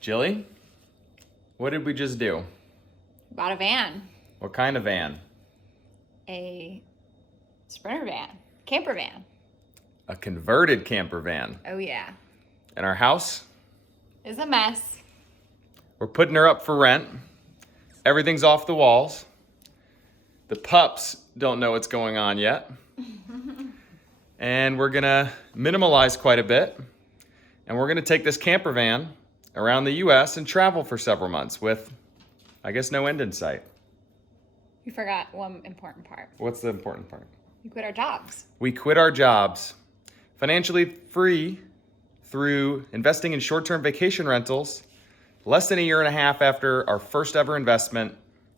Jilly, what did we just do? Bought a van. What kind of van? A Sprinter van. Camper van. A converted camper van. Oh yeah. And our house? It's a mess. We're putting her up for rent. Everything's off the walls. The pups don't know what's going on yet. And we're gonna minimalize quite a bit. And we're gonna take this camper van around the US and travel for several months with, I guess, no end in sight. We forgot one important part. What's the important part? We quit our jobs. We quit our jobs, financially free through investing in short-term vacation rentals. Less than a year and a half after our first ever investment.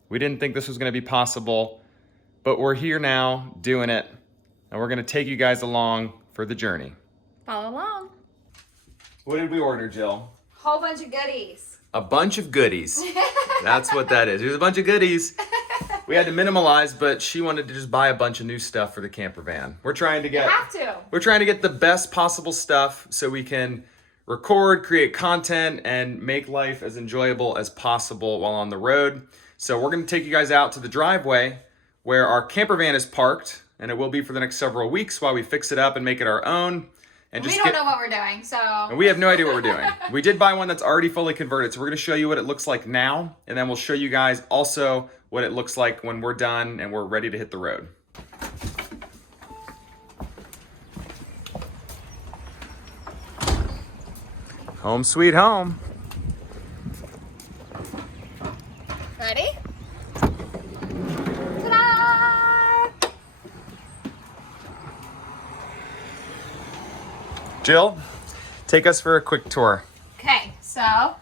We didn't think this was gonna be possible, but we're here now doing it, and we're gonna take you guys along for the journey. Follow along. What did we order, Jill? Whole bunch of goodies. A bunch of goodies. That's what that is. There's a bunch of goodies. We had to minimalize, but she wanted to just buy a bunch of new stuff for the camper van. We're trying to get the best possible stuff so we can record, create content, and make life as enjoyable as possible while on the road. So we're gonna take you guys out to the driveway where our camper van is parked, and it will be for the next several weeks while we fix it up and make it our own. And we don't know what we're doing, so. And we have no idea what we're doing. We did buy one that's already fully converted, so we're gonna show you what it looks like now, and then we'll show you guys also what it looks like when we're done and we're ready to hit the road. Home sweet home. Ready? Ta-da! Jill, take us for a quick tour. Okay, so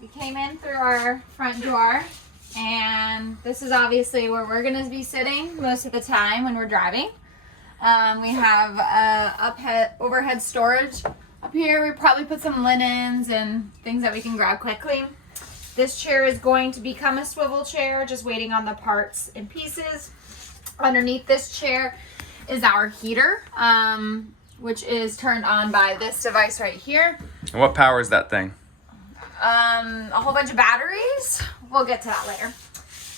we came in through our front door, and this is obviously where we're going to be sitting most of the time when we're driving. We have overhead storage up here. We probably put some linens and things that we can grab quickly. This chair is going to become a swivel chair, just waiting on the parts and pieces. Underneath this chair is our heater, which is turned on by this device right here. And what powers that thing? A whole bunch of batteries. We'll get to that later.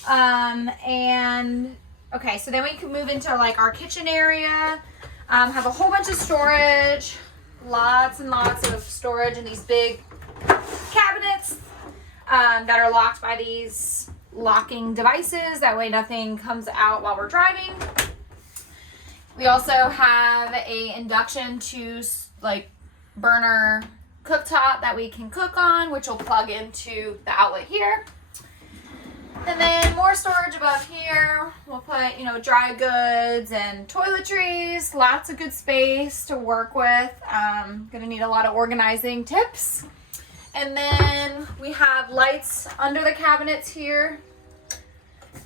And okay, so then we can move into like our kitchen area. Have a whole bunch of storage, lots and lots of storage in these big cabinets that are locked by these locking devices. That way nothing comes out while we're driving. We also have a induction to like burner cooktop that we can cook on, which will plug into the outlet here. And then more storage above here. We'll put, dry goods and toiletries. Lots of good space to work with. Gonna need a lot of organizing tips. And then we have lights under the cabinets here.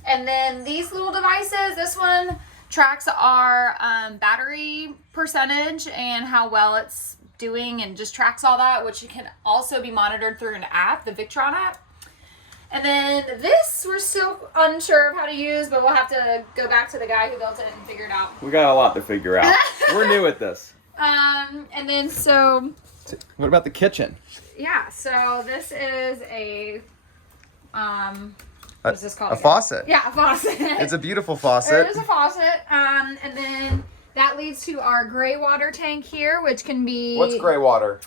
And then these little devices, this one tracks our battery percentage and how well it's doing, and just tracks all that, which can also be monitored through an app, the Victron app. And then this, we're still unsure of how to use, but we'll have to go back to the guy who built it and figure it out. We got a lot to figure out. We're new at this. And then so. What about the kitchen? Yeah, so this is a, what's this called? A faucet. Yeah, a faucet. It's a beautiful faucet. It is a faucet. And then that leads to our gray water tank here, which can be. What's gray water?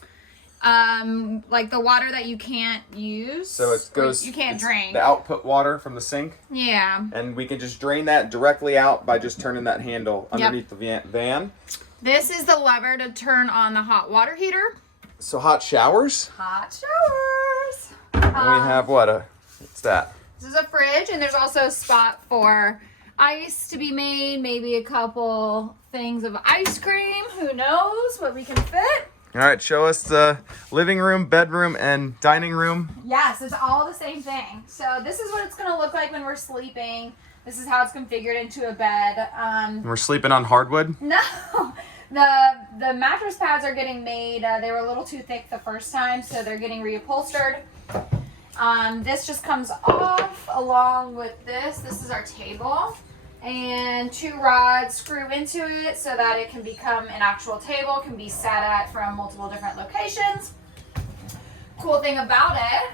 Like the water that you can't use. So it goes. You can't drain. The output water from the sink. Yeah. And we can just drain that directly out by just turning that handle underneath the van. This is the lever to turn on the hot water heater. So hot showers. Hot showers. And we have what's that? This is a fridge, and there's also a spot for ice to be made. Maybe a couple things of ice cream. Who knows what we can fit? All right, show us the living room, bedroom, and dining room. Yes, it's all the same thing. So this is what it's going to look like when we're sleeping. This is how it's configured into a bed. We're sleeping on hardwood? No, the mattress pads are getting made. They were a little too thick the first time, so they're getting reupholstered. This just comes off along with this. This is our table. And 2 rods screw into it so that it can become an actual table, can be sat at from multiple different locations. cool thing about it,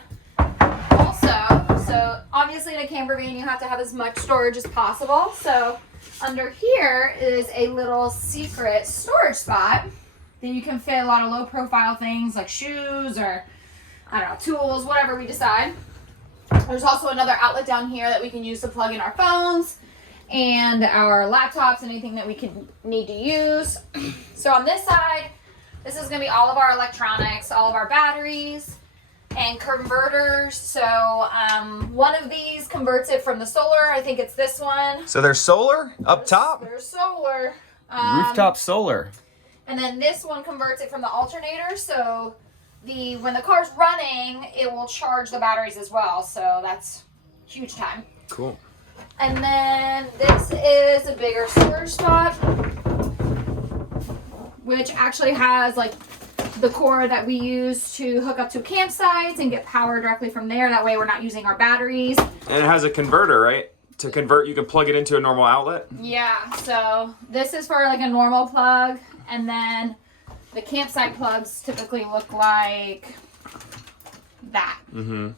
also, so obviously in a camper van you have to have as much storage as possible. So under here is a little secret storage spot that you can fit a lot of low profile things like shoes or, I don't know, tools, whatever we decide. There's also another outlet down here that we can use to plug in our phones and our laptops, anything that we can need to use. So on this side, this is gonna be all of our electronics, all of our batteries and converters. So one of these converts it from the solar. I think it's this one. So there's solar up top? There's solar. Rooftop solar. And then this one converts it from the alternator. So when the car's running, it will charge the batteries as well. So that's huge time. Cool. And then this is a bigger storage spot, which actually has like the cord that we use to hook up to campsites and get power directly from there. That way we're not using our batteries. And it has a converter, right? To convert, you can plug it into a normal outlet? Yeah, so this is for like a normal plug, and then the campsite plugs typically look like that. Mm-hmm.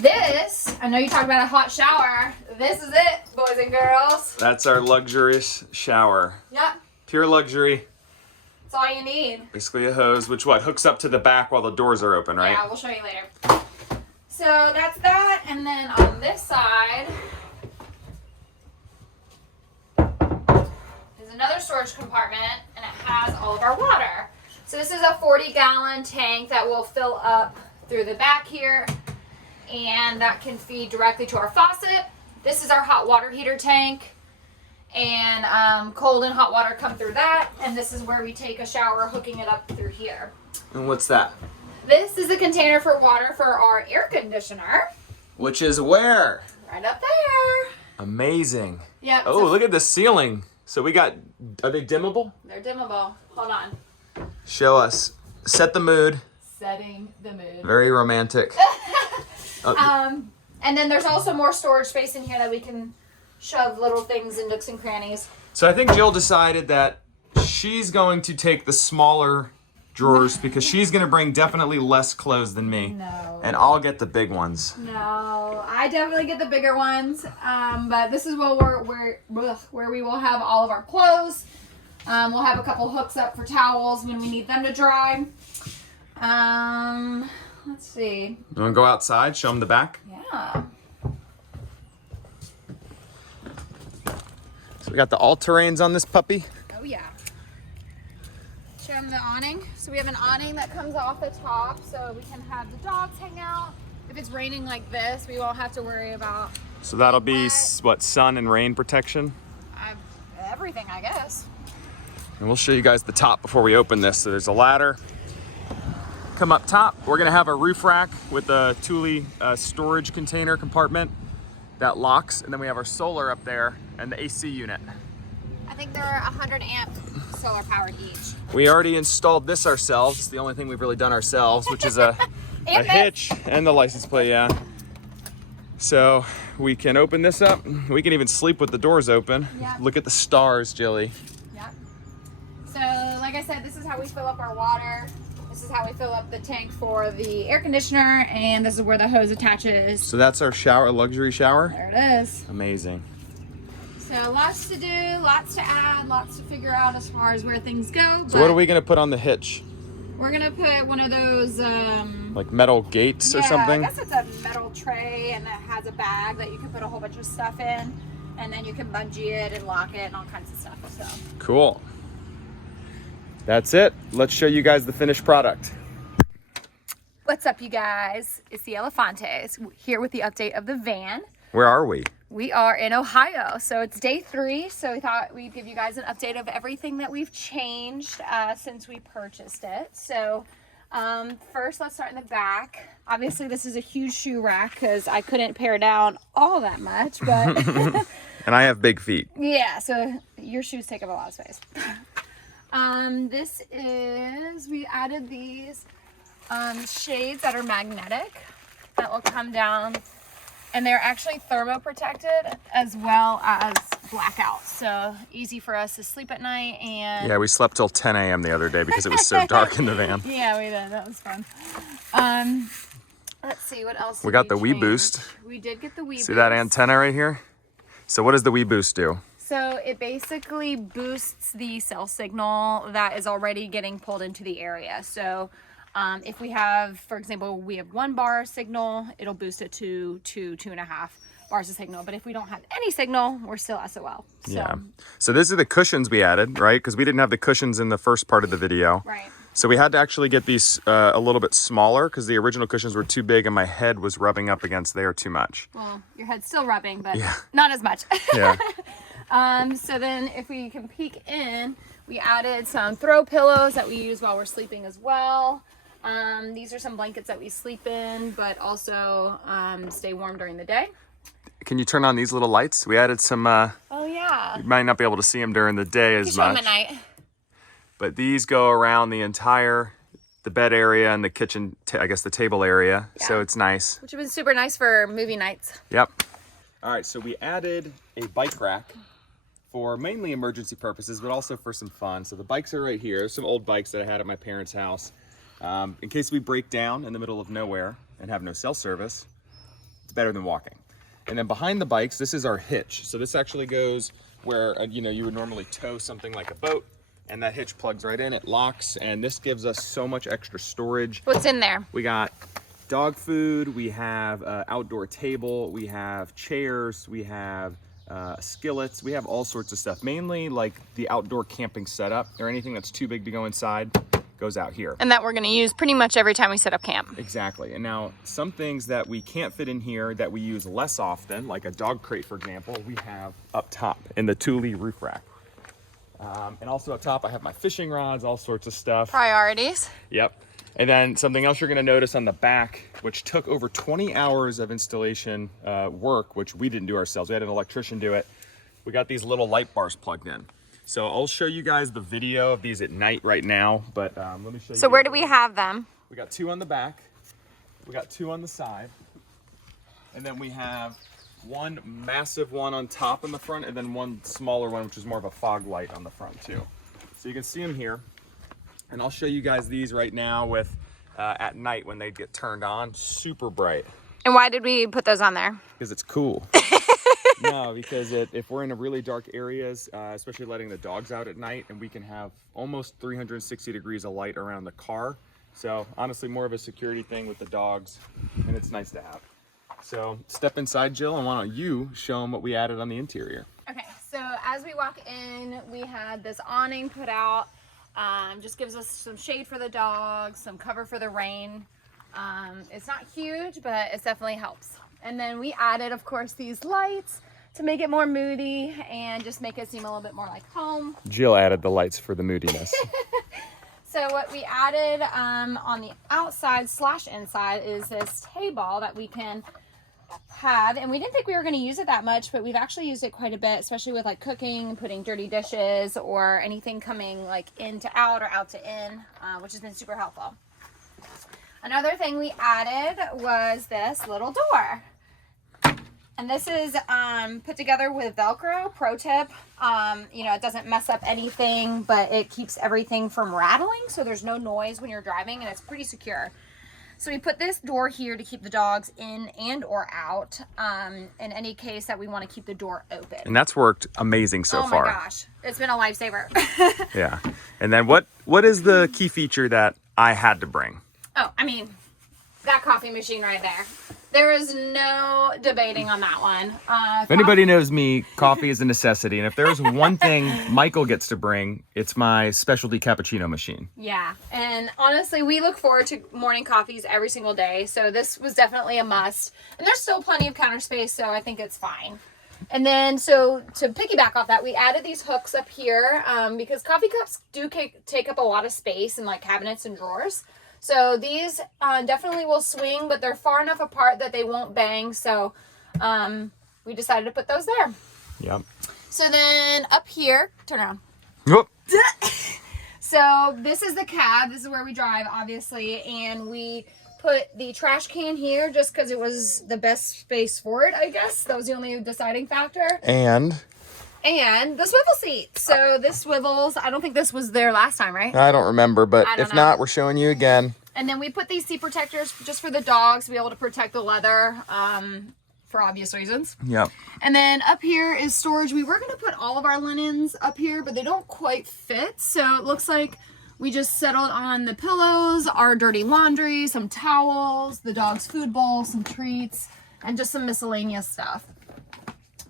This, I know you talked about a hot shower. This is it, boys and girls. That's our luxurious shower. Yep. Pure luxury. That's all you need. Basically a hose, which hooks up to the back while the doors are open, right? Yeah, we'll show you later. So that's that, and then on this side is another storage compartment, and it has all of our water. So this is a 40-gallon tank that will fill up through the back here, and that can feed directly to our faucet. This is our hot water heater tank, and cold and hot water come through that, and this is where we take a shower hooking it up through here. And what's that? This is a container for water for our air conditioner. Which is where? Right up there. Amazing. Yep. Oh, look at the ceiling. So we got, are they dimmable? They're dimmable. Hold on. Show us. Set the mood. Setting the mood. Very romantic. And then there's also more storage space in here that we can shove little things in nooks and crannies. So I think Jill decided that she's going to take the smaller drawers because she's going to bring definitely less clothes than me. No. And I'll get the big ones. No, I definitely get the bigger ones. But this is where we will have all of our clothes. We'll have a couple hooks up for towels when we need them to dry. Let's see. You want to go outside? Show them the back? Yeah. So we got the all-terrains on this puppy. Oh yeah. Show them the awning. So we have an awning that comes off the top so we can have the dogs hang out. If it's raining like this, we won't have to worry about So that'll be, what, sun and rain protection? everything, I guess. And we'll show you guys the top before we open this. So there's a ladder. Come up top. We're gonna have a roof rack with a Thule storage container compartment that locks. And then we have our solar up there and the AC unit. I think they're 100 amp solar powered each. We already installed this ourselves. It's the only thing we've really done ourselves, which is a hitch and the license plate, yeah. So we can open this up. We can even sleep with the doors open. Yep. Look at the stars, Jilly. Yep. So like I said, this is how we fill up our water. This is how we fill up the tank for the air conditioner, and this is where the hose attaches. So that's our shower, luxury shower? There it is. Amazing. So lots to do, lots to add, lots to figure out as far as where things go. So what are we gonna put on the hitch? We're gonna put one of those like metal gates or something? I guess it's a metal tray, and it has a bag that you can put a whole bunch of stuff in, and then you can bungee it and lock it and all kinds of stuff. So cool. That's it. Let's show you guys the finished product. what's up, you guys? It's the Elefantes here with the update of the van. Where are we? We are in Ohio, so it's day 3, so we thought we'd give you guys an update of everything that we've changed since we purchased it. So first, let's start in the back. Obviously, this is a huge shoe rack because I couldn't pare down all that much, but and I have big feet. Yeah, so your shoes take up a lot of space. This is, we added these shades that are magnetic that will come down, and they're actually thermo protected as well as blackout. So easy for us to sleep at night. And yeah, we slept till 10 a.m. the other day because it was so dark in the van. Yeah, we did. That was fun. Let's see what else. We got the WeBoost. We did get the WeBoost. See that antenna right here? So what does the WeBoost do? So it basically boosts the cell signal that is already getting pulled into the area. So if we have, for example, we have 1 bar signal, it'll boost it to 2.5 bars of signal. But if we don't have any signal, we're still SOL. So. Yeah. So these are the cushions we added, right? Because we didn't have the cushions in the first part of the video. Right. So we had to actually get these a little bit smaller because the original cushions were too big and my head was rubbing up against there too much. Well, your head's still rubbing, but not as much. Yeah. So then if we can peek in, we added some throw pillows that we use while we're sleeping as well. These are some blankets that we sleep in, but also stay warm during the day. Can you turn on these little lights? We added some, oh yeah. you might not be able to see them during the day as much. Show them at night. But these go around the bed area and the kitchen, I guess the table area. Yeah. So it's nice. Which has been super nice for movie nights. Yep. All right, so we added a bike rack for mainly emergency purposes, but also for some fun. So the bikes are right here. There's some old bikes that I had at my parents' house. In case we break down in the middle of nowhere and have no cell service, it's better than walking. And then behind the bikes, this is our hitch. So this actually goes where, you would normally tow something like a boat, and that hitch plugs right in, it locks, and this gives us so much extra storage. What's in there? We got dog food, we have an outdoor table, we have chairs, we have skillets, we have all sorts of stuff. Mainly like the outdoor camping setup or anything that's too big to go inside goes out here. And that we're gonna use pretty much every time we set up camp. Exactly. And now some things that we can't fit in here that we use less often, like a dog crate, for example, we have up top in the Thule roof rack. And also up top, I have my fishing rods, all sorts of stuff. Priorities. Yep. And then something else you're gonna notice on the back, which took over 20 hours of installation work, which we didn't do ourselves. We had an electrician do it. We got these little light bars plugged in. So I'll show you guys the video of these at night right now, but let me show you. So where do we have them? We got 2 on the back, we got 2 on the side, and then we have one massive one on top in the front, and then one smaller one, which is more of a fog light on the front too. So you can see them here, and I'll show you guys these right now with at night when they get turned on, super bright. And why did we put those on there? Because it's cool. No, because if we're in a really dark areas, especially letting the dogs out at night, and we can have almost 360 degrees of light around the car. So honestly, more of a security thing with the dogs, and it's nice to have. So step inside, Jill, and why don't you show them what we added on the interior? Okay, so as we walk in, we had this awning put out. Just gives us some shade for the dogs, some cover for the rain. It's not huge, but it definitely helps. And then we added, of course, these lights to make it more moody and just make it seem a little bit more like home. Jill added the lights for the moodiness. So what we added on the outside / inside is this table that we can have, and we didn't think we were going to use it that much, but we've actually used it quite a bit, especially with like cooking, putting dirty dishes or anything coming like in to out or out to in, which has been super helpful. Another thing we added was this little door. And this is put together with Velcro. Pro tip, it doesn't mess up anything, but it keeps everything from rattling, so there's no noise when you're driving, and it's pretty secure. So we put this door here to keep the dogs in and or out, in any case that we want to keep the door open. And that's worked amazing so far. Oh my gosh, it's been a lifesaver. Yeah. And then what is the key feature that I had to bring? Oh, I mean, that coffee machine right there. There is no debating on that one. If anybody knows me, coffee is a necessity. And if there's one thing Michael gets to bring, it's my specialty cappuccino machine. Yeah. And honestly, we look forward to morning coffees every single day. So this was definitely a must. And there's still plenty of counter space, so I think it's fine. And then, so to piggyback off that, we added these hooks up here because coffee cups do take up a lot of space in like cabinets and drawers. So these definitely will swing, but they're far enough apart that they won't bang. So we decided to put those there. Yep. So then up here, turn around. Whoop. So this is the cab. This is where we drive, obviously. And we put the trash can here just because it was the best space for it, I guess. That was the only deciding factor. And And the swivel seat. So this swivels. I don't think this was there last time, right? I don't remember, but if not, we're showing you again. And then we put these seat protectors just for the dogs to be able to protect the leather for obvious reasons. Yep. And then up here is storage. We were going to put all of our linens up here, but they don't quite fit. So it looks like we just settled on the pillows, our dirty laundry, some towels, the dog's food bowl, some treats, and just some miscellaneous stuff.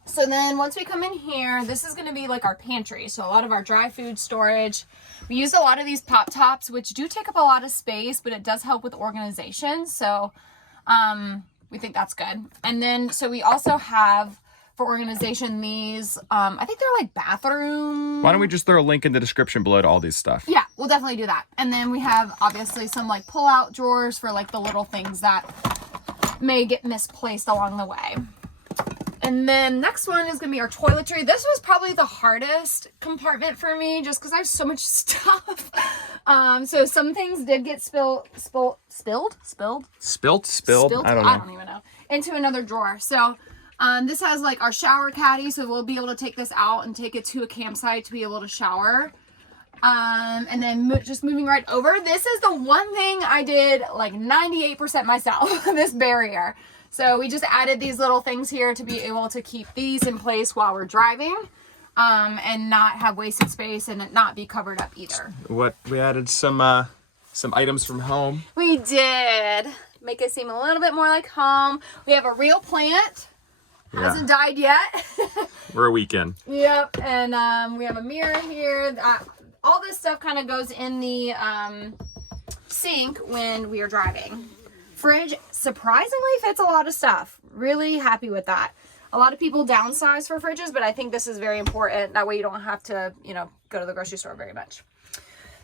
So then once we come in here, this is going to be like our pantry. So a lot of our dry food storage. We used a lot of these pop tops, which do take up a lot of space, but it does help with organization. So we think that's good. And then, so we also have for organization these, I think they're like bathroom. Why don't we just throw a link in the description below to all these stuff? Yeah, we'll definitely do that. And then we have obviously some like pull out drawers for like the little things that may get misplaced along the way. And then next one is going to be our toiletry. This was probably the hardest compartment for me just because I have so much stuff. So some things did get spilled. I don't even know. Into another drawer. So this has like our shower caddy. So we'll be able to take this out and take it to a campsite to be able to shower. And then just moving right over. This is the one thing I did like 98% myself, this barrier. So we just added these little things here to be able to keep these in place while we're driving, and not have wasted space and it not be covered up either. What we added some items from home. We did make it seem a little bit more like home. We have a real plant. Hasn't died yet. We're a weekend. Yep, and we have a mirror here. All this stuff kind of goes in the sink when we are driving. Fridge surprisingly fits a lot of stuff. Really happy with that. A lot of people downsize for fridges, but I think this is very important. That way you don't have to, go to the grocery store very much.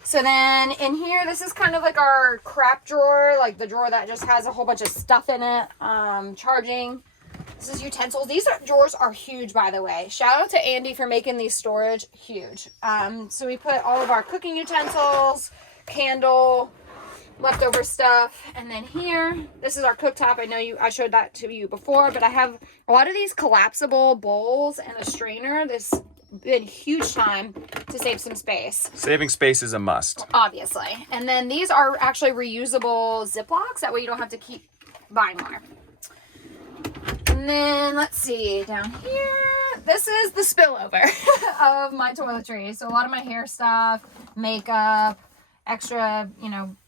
So then in here, this is kind of like our crap drawer, like the drawer that just has a whole bunch of stuff in it. Charging. This is utensils. These drawers are huge, by the way. Shout out to Andy for making these storage huge. So we put all of our cooking utensils, candle, leftover stuff, and then here this is our cooktop. I showed that to you before, but I have a lot of these collapsible bowls and a strainer. This been huge time to save some space. Saving space is a must, obviously. And then these are actually reusable Ziplocs, that way you don't have to keep buying more. And then let's see, down here, this is the spillover of my toiletries. So a lot of my hair stuff, makeup, extra,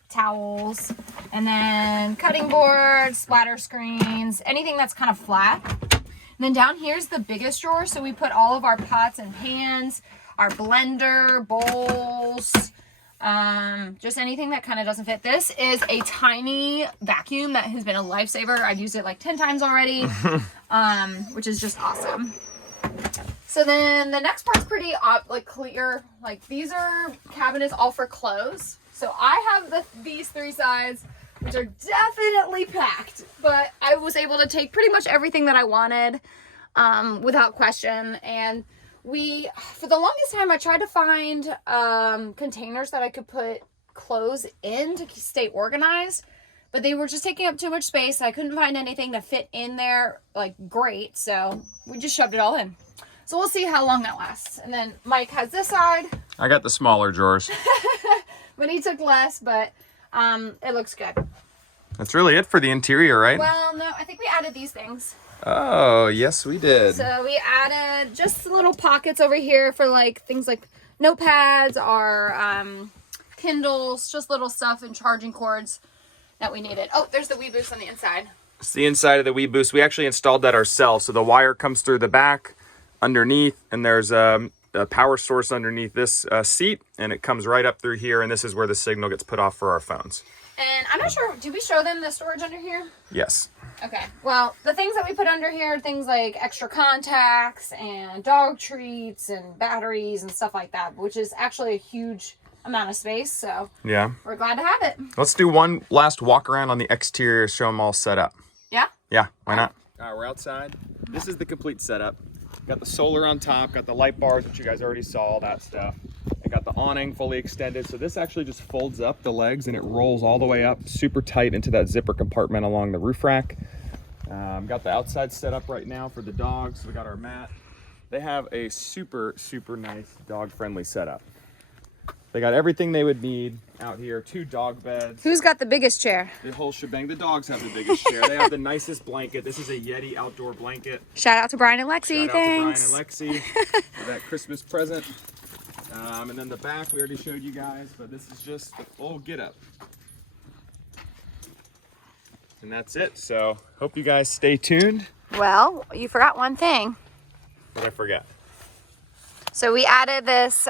towels, and then cutting boards, splatter screens, anything that's kind of flat. And then down here's the biggest drawer, so we put all of our pots and pans, our blender, bowls, just anything that kind of doesn't fit. This is a tiny vacuum that has been a lifesaver. I've used it like 10 times already, which is just awesome. So then the next part's pretty clear. Like these are cabinets all for clothes. So I have these three sides, which are definitely packed, but I was able to take pretty much everything that I wanted without question. And for the longest time, I tried to find containers that I could put clothes in to stay organized, but they were just taking up too much space. I couldn't find anything to fit in there like great, so we just shoved it all in. So we'll see how long that lasts. And then Mike has this side. I got the smaller drawers. But he took less, but it looks good. That's really it for the interior, right? Well, no, I think we added these things. Oh, yes, we did. So we added just little pockets over here for like things like notepads or Kindles, just little stuff and charging cords that we needed. Oh, there's the WeBoost on the inside. It's the inside of the WeBoost. We actually installed that ourselves. So the wire comes through the back, underneath, and there's a power source underneath this seat, and it comes right up through here, and this is where the signal gets put off for our phones. And I'm not sure, did we show them the storage under here? Yes. Okay, well, the things that we put under here are things like extra contacts and dog treats and batteries and stuff like that, which is actually a huge amount of space, so yeah, we're glad to have it. Let's do one last walk around on the exterior, show them all set up. Yeah? Yeah, why not? All right, we're outside. This is the complete setup. Got the solar on top, got the light bars, which you guys already saw, all that stuff. I got the awning fully extended. So this actually just folds up the legs and it rolls all the way up super tight into that zipper compartment along the roof rack. Got the outside set up right now for the dogs. We got our mat. they have a super, super nice dog-friendly setup. They got everything they would need out here. 2 dog beds. Who's got the biggest chair? The whole shebang. The dogs have the biggest chair. They have the nicest blanket. This is a Yeti outdoor blanket. Shout out to Brian and Lexi. Shout Thanks. out to Brian and Lexi for that Christmas present. And then the back we already showed you guys, but this is just the full get-up. And that's it. So hope you guys stay tuned. Well, you forgot one thing. What did I forget? So we added this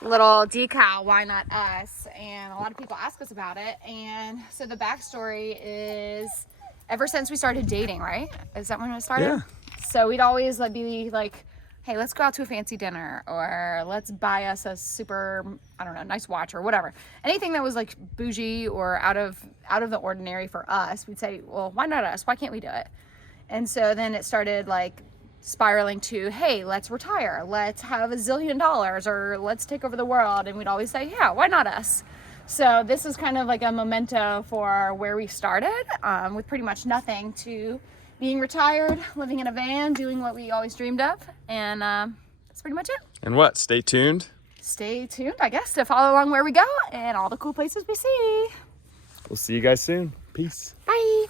little decal, why not us? And a lot of people ask us about it. And so the backstory is ever since we started dating, right? Is that when it started? Yeah. So we'd always be like, hey, let's go out to a fancy dinner, or let's buy us a super, I don't know, nice watch or whatever. Anything that was like bougie or out of the ordinary for us, we'd say, well, why not us? Why can't we do it? And so then it started like spiraling to, hey, let's retire. Let's have $1 zillion, or let's take over the world. And we'd always say, yeah, why not us? So this is kind of like a memento for where we started, with pretty much nothing, to being retired, living in a van, doing what we always dreamed of. And that's pretty much it. And what? Stay tuned. Stay tuned, I guess, to follow along where we go and all the cool places we see. We'll see you guys soon. Peace. Bye.